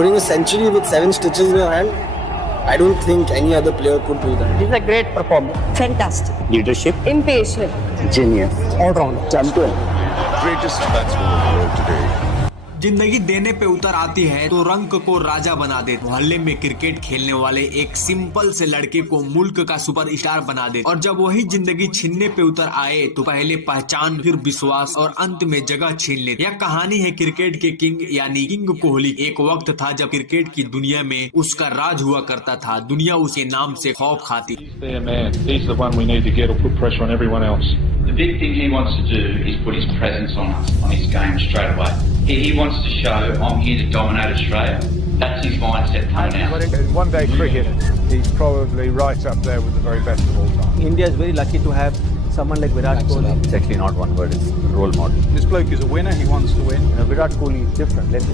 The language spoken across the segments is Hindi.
Scoring a century with 7 stitches in your hand, I don't think any other player could do that. He's a great performer. Fantastic. Leadership. Impatient. Genius. All-rounder. Champion. Greatest batsman in the world today. जिंदगी देने पे उतर आती है तो रंग को राजा बना दे। मोहल्ले में क्रिकेट खेलने वाले एक सिंपल से लड़के को मुल्क का सुपरस्टार बना दे। और जब वही जिंदगी छीनने पे उतर आए तो पहले पहचान, फिर विश्वास और अंत में जगह छीन ले। यह कहानी है क्रिकेट के किंग यानी किंग कोहली। एक वक्त था जब क्रिकेट की दुनिया में उसका राज हुआ करता था। दुनिया उसके नाम से खौफ खाती। The big thing he wants to do is put his presence on us, on his game straight away. He wants to show, I'm here to dominate Australia. That's his mindset coming out. In one-day cricket, he's probably right up there with the very best of all time. India is very lucky to have someone like Virat Kohli. It's actually not one word, it's role model. This bloke is a winner, he wants to win. Virat Kohli is different. Let's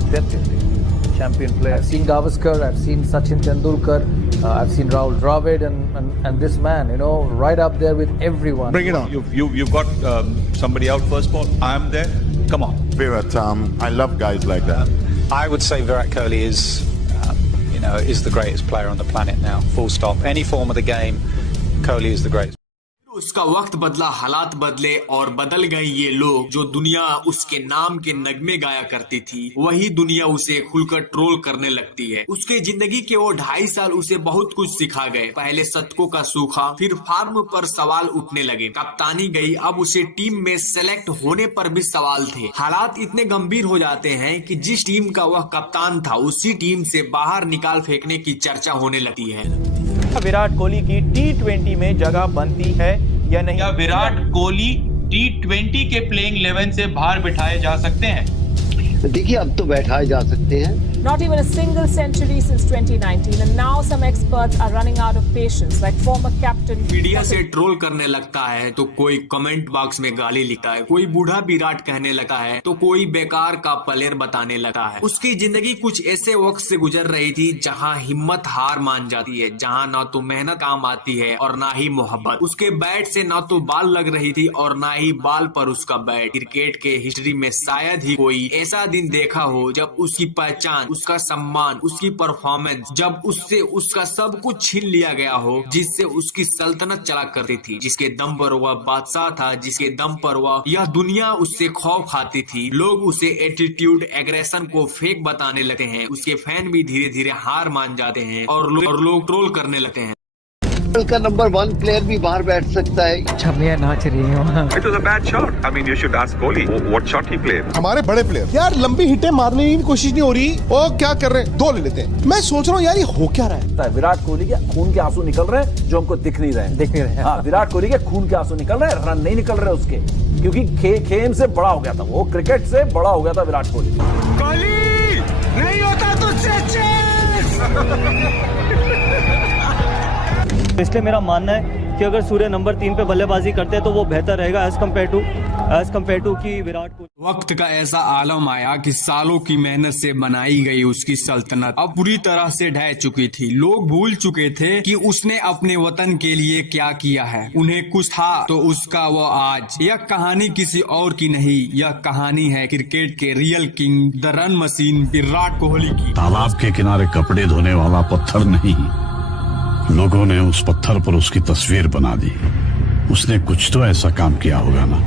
champion player. I've seen Gavaskar, I've seen Sachin Tendulkar, I've seen Rahul Dravid, and this man, you know, right up there with everyone. Bring it on. You've got somebody out first ball. I'm there. Come on. Virat, I love guys like that. I would say Virat Kohli is the greatest player on the planet now. Full stop. Any form of the game, Kohli is the greatest. उसका वक्त बदला, हालात बदले और बदल गए ये लोग। जो दुनिया उसके नाम के नगमे गाया करती थी, वही दुनिया उसे खुलकर ट्रोल करने लगती है। उसके जिंदगी के वो 2.5 साल उसे बहुत कुछ सिखा गए। पहले शतकों का सूखा, फिर फार्म पर सवाल उठने लगे। कप्तानी गई, अब उसे टीम में सेलेक्ट होने पर भी सवाल थे। हालात इतने गंभीर हो जाते हैं कि जिस टीम का वह कप्तान था, उसी टीम से बाहर निकाल फेंकने की चर्चा होने लगती है। विराट कोहली की T20 में जगह बनती है या नहीं? क्या विराट कोहली T20 के प्लेइंग 11 से बाहर बिठाए जा सकते हैं? देखिए, अब तो बैठाए जा सकते हैं। Not even a single century since 2019, and now some experts are running out of patience, like former captain. Media से ट्रोल करने लगता है तो कोई कमेंट बॉक्स में गाली लिखता है, कोई बूढ़ा विराट कहने लगा है तो कोई बेकार का प्लेयर बताने लगा है। उसकी जिंदगी कुछ ऐसे वक्त से गुजर रही थी जहां हिम्मत हार मान जाती है, जहां ना तो मेहनत काम आती है और ना ही मोहब्बत। उसके बैट से ना तो बाल लग रही थी और ना ही बाल पर उसका बैट। क्रिकेट के हिस्ट्री में शायद ही कोई ऐसा दिन देखा हो जब उसकी पहचान, उसका सम्मान, उसकी परफॉर्मेंस, जब उससे उसका सब कुछ छीन लिया गया हो, जिससे उसकी सल्तनत चला करती थी, जिसके दम पर वह बादशाह था, जिसके दम पर वह यह दुनिया उससे खौफ खाती थी। लोग उसे एटीट्यूड, एग्रेशन को फेक बताने लगते हैं। उसके फैन भी धीरे धीरे हार मान जाते हैं और लोग ट्रोल करने लगते हैं। का नंबर 1 प्लेयर भी बाहर बैठ सकता है। अच्छा, मैं नाच रही हूँ। It was a bad shot. I mean, you should ask Kohli what shot he played. हमारे बड़े प्लेयर यार लंबी हिटें मारने की भी कोशिश नहीं हो रही। वो क्या कर रहे हैं? 2 ले लेते हैं। मैं सोच रहा हूँ यार, ये हो क्या रहा है? विराट कोहली के खून के आंसू निकल रहे हैं जो हमको दिख नहीं रहे। हाँ, विराट कोहली के खून के आंसू निकल रहे हैं, रन नहीं निकल रहे उसके, क्योंकि खेम से बड़ा हो गया था वो, क्रिकेट से बड़ा हो गया था विराट कोहली। कोहली नहीं होता तुझसे इसलिए मेरा मानना है कि अगर सूर्य नंबर 3 पे बल्लेबाजी करते हैं तो वो बेहतर रहेगा एज कम्पेयर टू कि विराट कोहली। वक्त का ऐसा आलम आया कि सालों की मेहनत से बनाई गई उसकी सल्तनत अब पूरी तरह से ढह चुकी थी। लोग भूल चुके थे कि उसने अपने वतन के लिए क्या किया है। उन्हें कुछ था तो उसका वो आज। यह कहानी किसी और की नहीं, यह कहानी है क्रिकेट के real king, the run machine Virat Kohli की। तालाब के किनारे कपड़े धोने वाला पत्थर नहीं, लोगों ने उस पत्थर पर उसकी तस्वीर बना दी। उसने कुछ तो ऐसा काम किया होगा ना।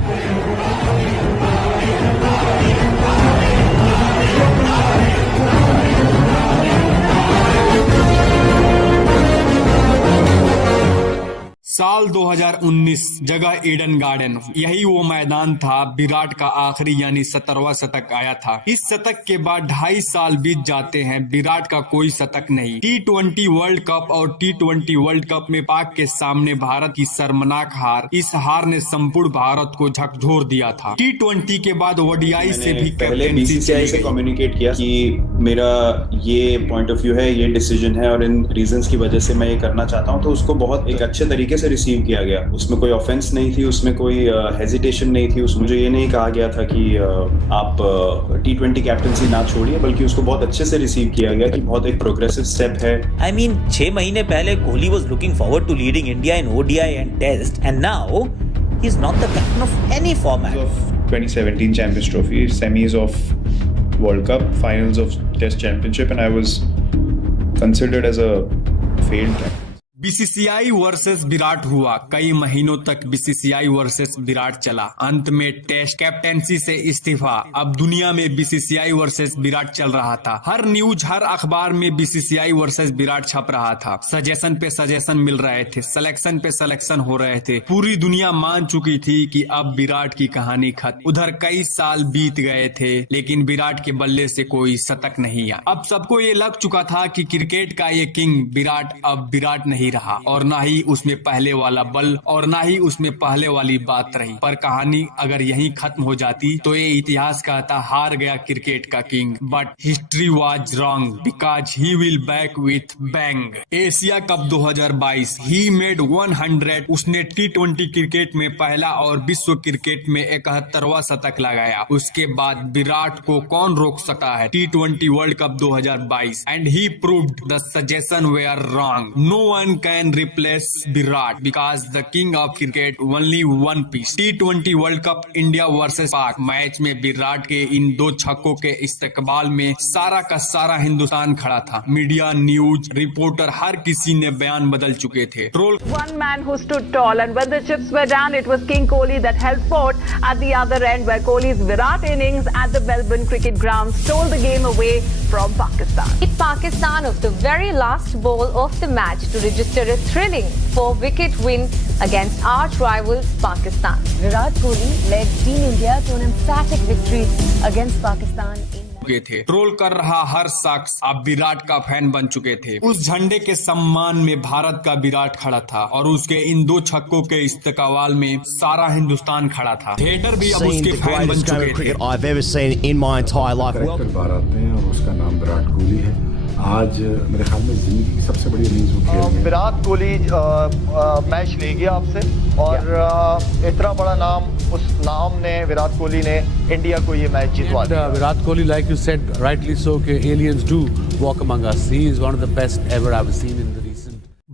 साल 2019, जगह ईडन गार्डन। यही वो मैदान था। विराट का आखिरी यानी 17वां शतक आया था। इस शतक के बाद 2.5 साल बीत जाते हैं, विराट का कोई शतक नहीं। T20 वर्ल्ड कप और T20 वर्ल्ड कप में पाक के सामने भारत की शर्मनाक हार। इस हार ने संपूर्ण भारत को झकझोर दिया था। T20 के बाद ODI से भी पहले BCCI से कम्युनिकेट किया कि मेरा ये पॉइंट ऑफ व्यू है, ये डिसीजन है और इन रीजंस की वजह से मैं ये करना चाहता हूँ। तो उसको बहुत एक अच्छे तरीके से रिसीव किया गया। उसमें कोई ऑफेंस नहीं थी, उसमें कोई हेजिटेशन नहीं थी। उसमें मुझे ये नहीं कहा गया था कि आप T20 कैप्टनसी ना छोड़िए, बल्कि उसको बहुत अच्छे से रिसीव किया गया कि बहुत एक प्रोग्रेसिव स्टेप है। I mean, 6 महीने पहले Kohli was looking forward to leading India in ODI and Test, and now he's not the captain of any format. Of 2017 Champions Trophy, semis of World Cup, finals of Test Championship, and I was considered as a failed captain. BCCI versus Virat हुआ। कई महीनों तक बीसीसीआई वर्सेस विराट चला। अंत में टेस्ट कैप्टेंसी से इस्तीफा। अब दुनिया में बीसीसीआई वर्सेस विराट चल रहा था। हर न्यूज, हर अखबार में बीसीसीआई वर्सेस विराट छप रहा था। सजेशन पे सजेशन मिल रहे थे, सिलेक्शन पे सिलेक्शन हो रहे थे। पूरी दुनिया मान चुकी थी कि अब विराट की कहानी खत्म। उधर कई साल बीत गए थे, लेकिन विराट के बल्ले से कोई शतक नहीं आया। अब सबको ये लग चुका था कि क्रिकेट का ये किंग विराट अब विराट नहीं रहा, और ना ही उसमें पहले वाला बल और ना ही उसमें पहले वाली बात रही। पर कहानी अगर यहीं खत्म हो जाती तो ये इतिहास कहता हार गया क्रिकेट का king. But history was wrong because he will back with bang. Asia cup 2022 he made 100। उसने T20 क्रिकेट में पहला और विश्व क्रिकेट में 71वां शतक लगाया। उसके बाद विराट को कौन रोक सकता है T20 world cup 2022 and he proved the suggestion were wrong. No one can replace Virat because the king of cricket only one piece. T20 world cup India versus पाक मैच में विराट के इन 2 छक्कों के इस्तेकबाल में सारा का सारा हिंदुस्तान खड़ा था। मीडिया, न्यूज रिपोर्टर, हर किसी ने बयान बदल चुके थे। Troll One man who stood tall, and when the chips were down, it was King Kohli that held fort at the other end, where Kohli's Virat innings at the Melbourne cricket ground stole the game away from Pakistan. Pakistan of the very last ball of the match to register a thrilling 4-wicket win against arch rivals Pakistan. Virat Kohli led Team India to an emphatic victory against Pakistan in थे। ट्रोल कर रहा हर शख्स अब विराट का फैन बन चुके थे। उस झंडे के सम्मान में भारत का विराट खड़ा था और उसके इन 2 छक्कों के इस्तेकबाल में सारा हिंदुस्तान खड़ा था। हेडर भी अब उसके फैन बन चुके थे। भारत में और उसका नाम विराट कोहली है। आज मेरे ख्याल में जिंदगी की सबसे बड़ी इनिंग्स वो खेल रहे। विराट कोहली मैच ले गया आपसे, और इतना बड़ा नाम, उस नाम ने, विराट कोहली ने इंडिया को ये मैच जितवा दिया। Virat Kohli, like you said rightly so, कि aliens do walk among us. He is one of the best ever I've seen in the recent.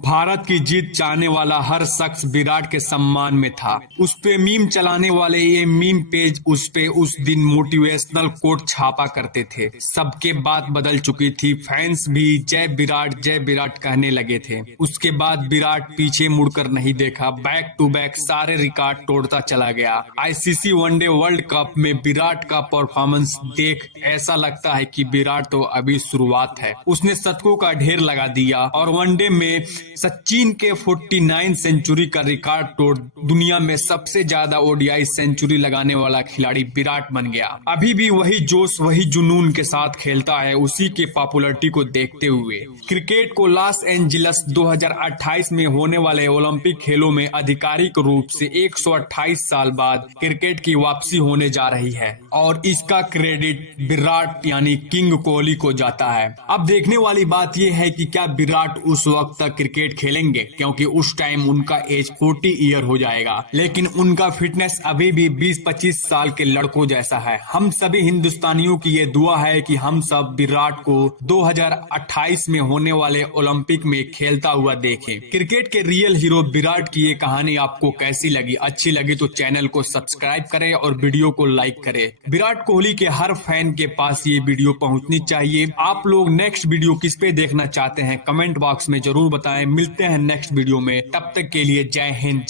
Bharat की जीत चाहने वाला हर शख्स विराट के सम्मान में था। उस पे मीम चलाने वाले ये मीम पेज उस पे उस दिन मोटिवेशनल कोट छापा करते थे। सबके बात बदल चुकी थी। फैंस भी जय विराट कहने लगे थे। उसके बाद विराट पीछे मुड़कर नहीं देखा, बैक टू बैक सारे रिकॉर्ड तोड़ता चला गया। आईसीसी वनडे वर्ल्ड कप में विराट का परफॉर्मेंस देख ऐसा लगता है कि विराट तो अभी शुरुआत है। उसने शतकों का ढेर लगा दिया और वनडे में सचिन के 49 सेंचुरी का रिकॉर्ड तोड़ दुनिया में सबसे ज्यादा ओडीआई सेंचुरी लगाने वाला खिलाड़ी विराट बन गया। अभी भी वही जोश, वही जुनून के साथ खेलता है। उसी के पॉपुलैरिटी को देखते हुए क्रिकेट को लॉस एंजिलस 2028 में होने वाले ओलंपिक खेलों में आधिकारिक रूप से 128 साल बाद क्रिकेट की वापसी होने जा रही है और इसका क्रेडिट विराट यानी किंग कोहली को जाता है। अब देखने वाली बात यह है कि क्या विराट उस वक्त तक क्रिकेट खेलेंगे, क्योंकि उस टाइम उनका एज 40 ईयर हो जाएगा, लेकिन उनका फिटनेस अभी भी 20-25 साल के लड़कों जैसा है। हम सभी हिंदुस्तानियों की ये दुआ है कि हम सब विराट को 2028 में होने वाले ओलंपिक में खेलता हुआ देखें। क्रिकेट के रियल हीरो विराट की ये कहानी आपको कैसी लगी? अच्छी लगी तो चैनल को सब्सक्राइब करें और वीडियो को लाइक करें। विराट कोहली के हर फैन के पास ये वीडियो पहुंचनी चाहिए। आप लोग नेक्स्ट वीडियो किस पे देखना चाहते हैं कमेंट बॉक्स में जरूर बताएं। मिलते हैं नेक्स्ट वीडियो में, तब तक के लिए जय हिंद।